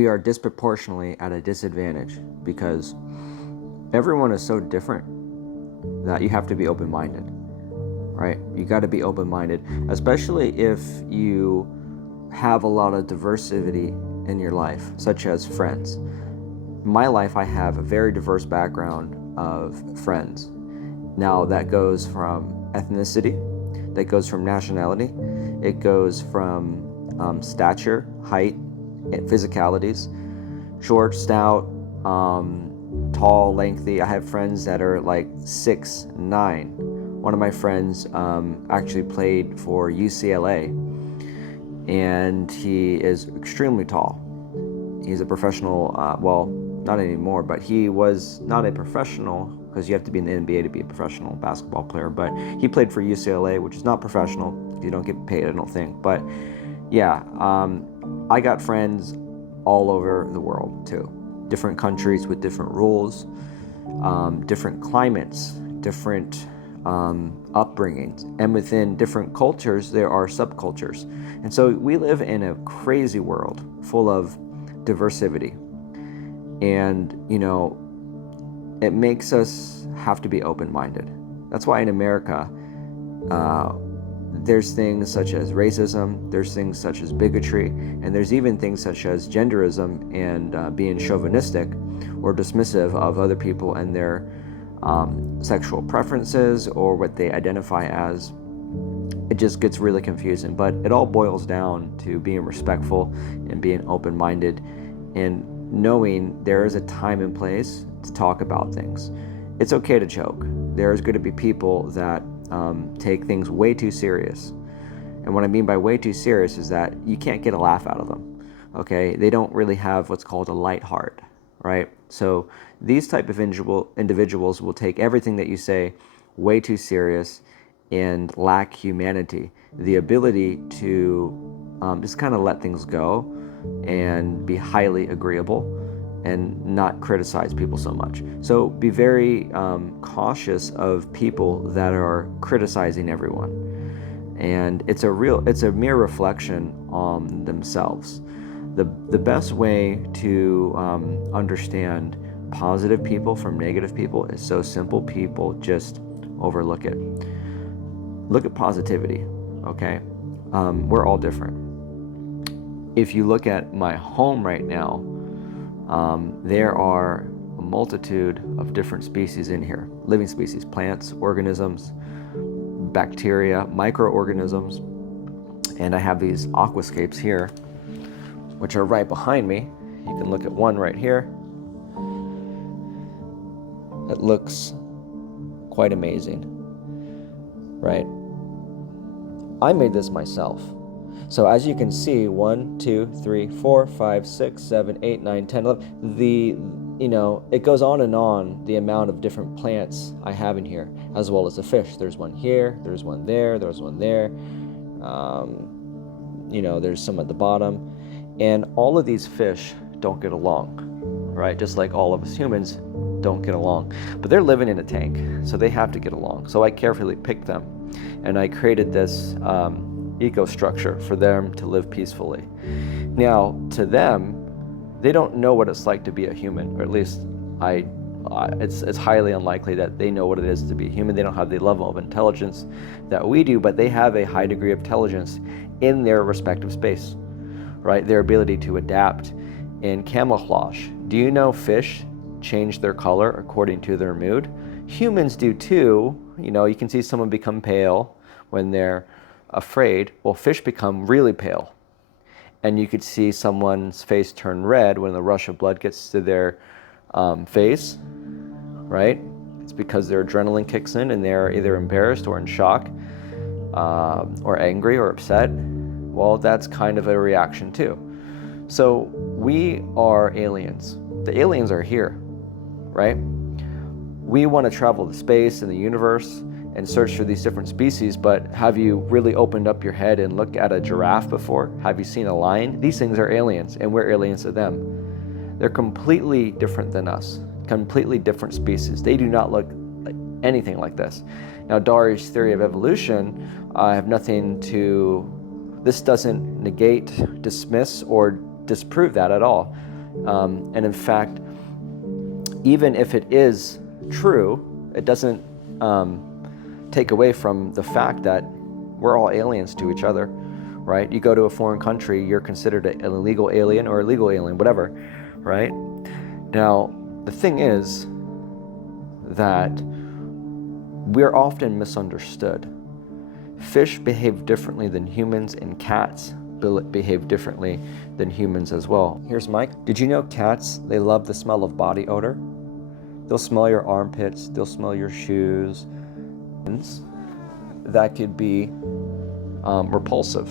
we are disproportionately at a disadvantage because everyone is so different that you have to be open-minded, right? You got to be open-minded, especially if you have a lot of diversity in your life, such as friends. In my life, I have a very diverse background of friends. Now that goes from ethnicity, that goes from nationality, it goes from stature, height, and physicalities, short, stout, tall, lengthy. I have friends that are like 6'9". One of my friends actually played for UCLA, and he is extremely tall. He's a professional, well, not anymore, but he was not a professional, because you have to be in the NBA to be a professional basketball player, but he played for UCLA, which is not professional. You don't get paid, I don't think. But yeah, I got friends all over the world too. Different countries with different rules, different climates, different upbringings, and within different cultures there are subcultures. And so we live in a crazy world full of diversity, and it makes us have to be open-minded. That's why in America there's things such as racism, there's things such as bigotry, and there's even things such as genderism and being chauvinistic or dismissive of other people and their sexual preferences or what they identify as. It just gets really confusing, but it all boils down to being respectful and being open-minded and knowing there is a time and place to talk about things. It's okay to joke. There's going to be people that take things way too serious. And what I mean by way too serious is that you can't get a laugh out of them, okay? They don't really have what's called a light heart, right? So these type of individuals will take everything that you say way too serious and lack humanity, the ability to just kind of let things go and be highly agreeable and not criticize people so much. So be very cautious of people that are criticizing everyone. And it's a mere reflection on themselves. The best way to understand positive people from negative people is so simple. People just overlook it. Look at positivity, okay? We're all different. If you look at my home right now, there are a multitude of different species in here. Living species, plants, organisms, bacteria, microorganisms. And I have these aquascapes here, which are right behind me. You can look at one right here. It looks quite amazing, right? I made this myself. So as you can see, 1, 2, 3, 4, 5, 6, 7, 8, 9, 10, 11. It goes on and on, the amount of different plants I have in here, as well as the fish. There's one here, there's one there, there's one there. There's some at the bottom. And all of these fish don't get along, right? Just like all of us humans don't get along. But they're living in a tank, so they have to get along. So I carefully picked them, and I created this eco structure for them to live peacefully. Now, to them, they don't know what it's like to be a human, or at least it's highly unlikely that they know what it is to be a human. They don't have the level of intelligence that we do, but they have a high degree of intelligence in their respective space, right? Their ability to adapt and camouflage. Do you know fish change their color according to their mood? Humans do too. You can see someone become pale when they're afraid. Well, fish become really pale. And you could see someone's face turn red when the rush of blood gets to their face, right? It's because their adrenaline kicks in and they're either embarrassed or in shock, or angry or upset. Well, that's kind of a reaction too. So we are aliens. The aliens are here, right? We want to travel to space and the universe and search for these different species, but have you really opened up your head and looked at a giraffe before? Have you seen a lion? These things are aliens, and we're aliens to them. They're completely different than us, completely different species. They do not look like anything like this. Now, Darwin's theory of evolution, this doesn't negate, dismiss, or disprove that at all. And in fact, even if it is true, it doesn't take away from the fact that we're all aliens to each other, right? You go to a foreign country, you're considered an illegal alien or a legal alien, whatever, right? Now, the thing is that we're often misunderstood. Fish behave differently than humans, and cats behave differently than humans as well. Here's Mike. Did you know cats, they love the smell of body odor? They'll smell your armpits, they'll smell your shoes. That could be repulsive,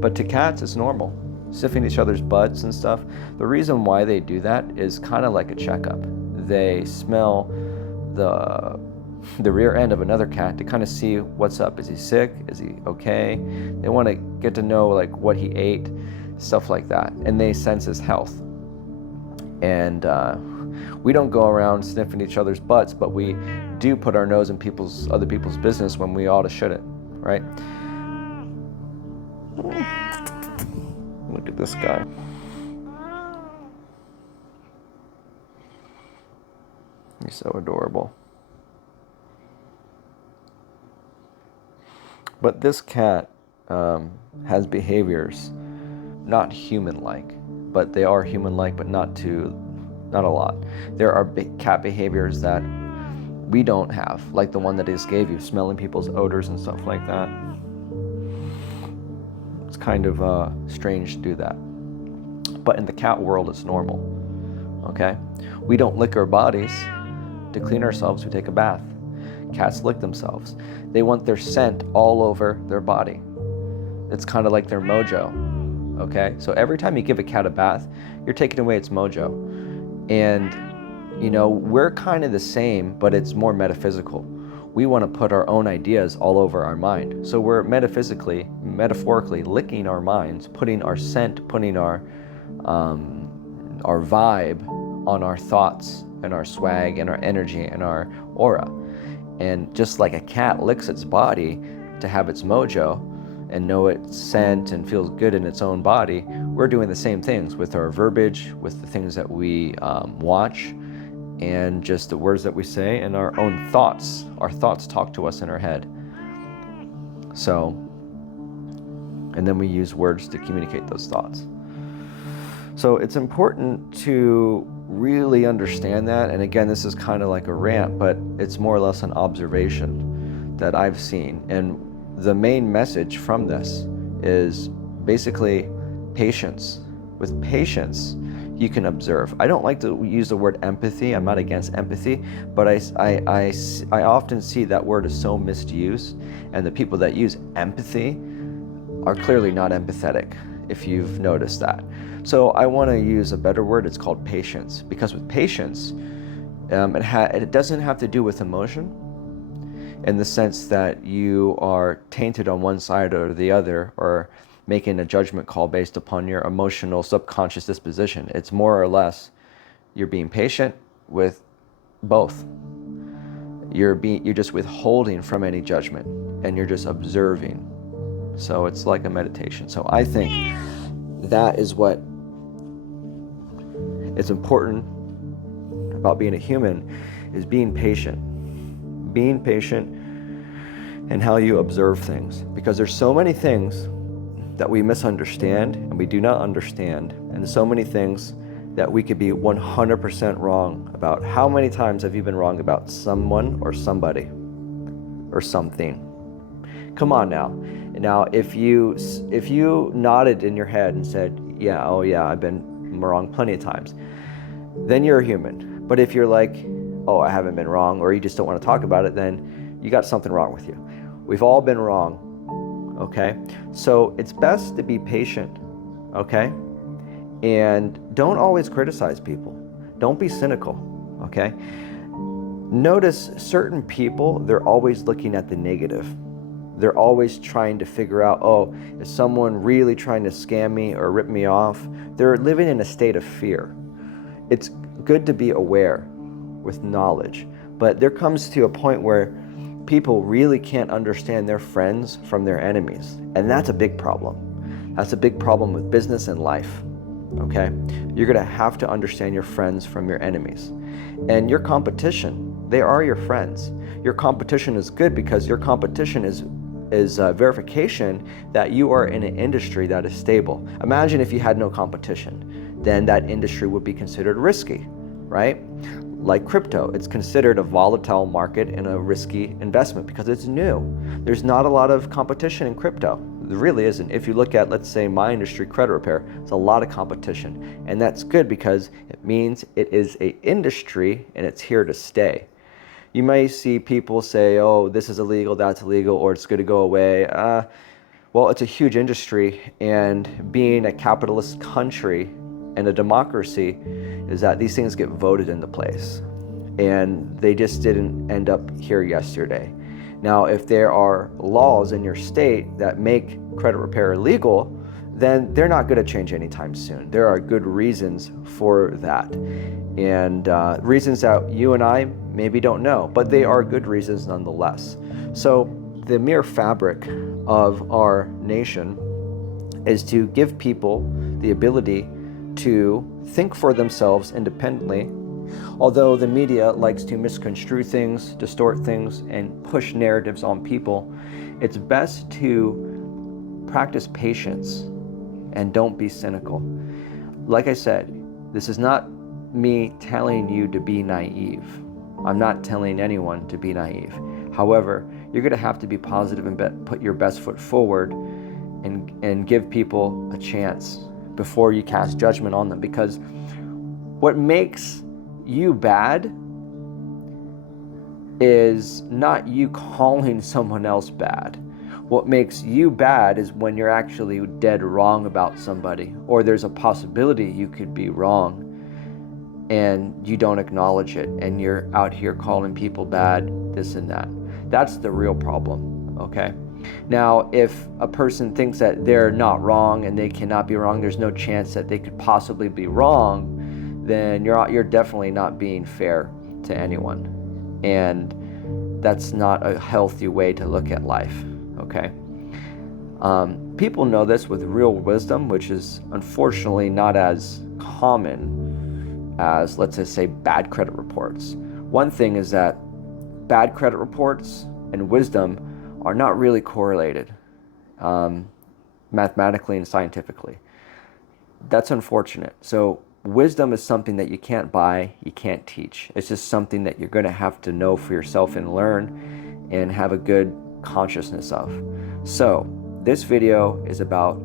but to cats it's normal. Sniffing each other's butts and stuff. The reason why they do that is kind of like a checkup. They smell the rear end of another cat to kind of see what's up. Is he sick? Is he okay? They want to get to know like what he ate, stuff like that, and they sense his health. And we don't go around sniffing each other's butts, but we do put our nose in other people's business when we ought to shouldn't, right? Look at this guy. He's so adorable. But this cat has behaviors not human-like, but they are human-like, but not a lot. There are cat behaviors that we don't have, like the one that I just gave you, smelling people's odors and stuff like that. It's kind of strange to do that. But in the cat world, it's normal, okay? We don't lick our bodies to clean ourselves, we take a bath. Cats lick themselves. They want their scent all over their body. It's kind of like their mojo, okay? So every time you give a cat a bath, you're taking away its mojo. And, you know, we're kind of the same, but it's more metaphysical. We want to put our own ideas all over our mind. So we're metaphorically licking our minds, putting our scent, putting our vibe on our thoughts and our swag and our energy and our aura. And just like a cat licks its body to have its mojo and know its scent and feels good in its own body, we're doing the same things with our verbiage, with the things that we watch, and just the words that we say, and our own thoughts. Our thoughts talk to us in our head. So, and then we use words to communicate those thoughts. So it's important to really understand that. And again, this is kind of like a rant, but it's more or less an observation that I've seen. And the main message from this is basically patience. With patience, you can observe. I don't like to use the word empathy. I'm not against empathy, but I often see that word is so misused, and the people that use empathy are clearly not empathetic, if you've noticed that. So I want to use a better word. It's called patience, because with patience, it doesn't have to do with emotion in the sense that you are tainted on one side or the other, or making a judgment call based upon your emotional subconscious disposition. It's more or less you're being patient with both. You're just withholding from any judgment, and you're just observing. So it's like a meditation. So I think that is what it's important about being a human, is being patient. Being patient and how you observe things. Because there's so many things that we misunderstand and we do not understand, and so many things that we could be 100% wrong about. How many times have you been wrong about someone or somebody or something? Come on now. Now, if you nodded in your head and said, yeah, oh yeah, I've been wrong plenty of times, then you're a human. But if you're like, oh, I haven't been wrong, or you just don't want to talk about it, then you got something wrong with you. We've all been wrong, okay? So it's best to be patient, okay? And don't always criticize people. Don't be cynical, okay? Notice certain people, they're always looking at the negative. They're always trying to figure out, oh, is someone really trying to scam me or rip me off? They're living in a state of fear. It's good to be aware with knowledge, but there comes to a point where people really can't understand their friends from their enemies, and that's a big problem. That's a big problem with business and life. okay? You're going to have to understand your friends from your enemies. And your competition, they are your friends. Your competition is good because your competition is verification that you are in an industry that is stable. Imagine if you had no competition, then that industry would be considered risky, right? Like crypto, it's considered a volatile market and a risky investment because it's new. There's not a lot of competition in crypto. There really isn't. If you look at, let's say, my industry, credit repair, there's a lot of competition. And that's good because it means it is an industry and it's here to stay. You may see people say, oh, this is illegal, that's illegal, or it's going to go away. Well, it's a huge industry, and being a capitalist country and a democracy is that these things get voted into place, and they just didn't end up here yesterday. Now, if there are laws in your state that make credit repair illegal, then they're not going to change anytime soon. There are good reasons for that, and reasons that you and I maybe don't know, but they are good reasons nonetheless. So the mere fabric of our nation is to give people the ability to think for themselves independently. Although the media likes to misconstrue things, distort things, and push narratives on people, it's best to practice patience and don't be cynical. Like I said, this is not me telling you to be naive. I'm not telling anyone to be naive. However, you're going to have to be positive and put your best foot forward and give people a chance before you cast judgment on them. Because what makes you bad is not you calling someone else bad. What makes you bad is when you're actually dead wrong about somebody, or there's a possibility you could be wrong and you don't acknowledge it, and you're out here calling people bad, this and that. That's the real problem, okay? Now, if a person thinks that they're not wrong and they cannot be wrong, there's no chance that they could possibly be wrong, then you're definitely not being fair to anyone. And that's not a healthy way to look at life, okay? People know this with real wisdom, which is unfortunately not as common as, let's just say, bad credit reports. One thing is that bad credit reports and wisdom are not really correlated mathematically and scientifically. That's unfortunate. So wisdom is something that you can't buy, you can't teach. It's just something that you're going to have to know for yourself and learn and have a good consciousness of. So this video is about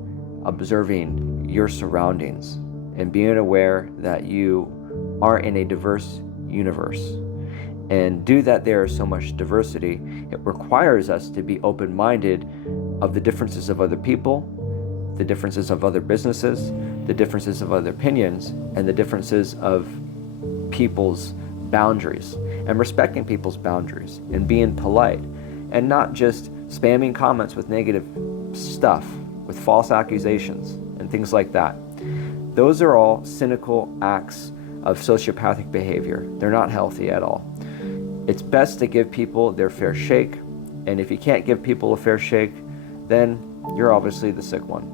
observing your surroundings and being aware that you are in a diverse universe. And due that there is so much diversity, it requires us to be open-minded of the differences of other people, the differences of other businesses, the differences of other opinions, and the differences of people's boundaries, and respecting people's boundaries and being polite and not just spamming comments with negative stuff, with false accusations and things like that. Those are all cynical acts of sociopathic behavior. They're not healthy at all. It's best to give people their fair shake, and if you can't give people a fair shake, then you're obviously the sick one.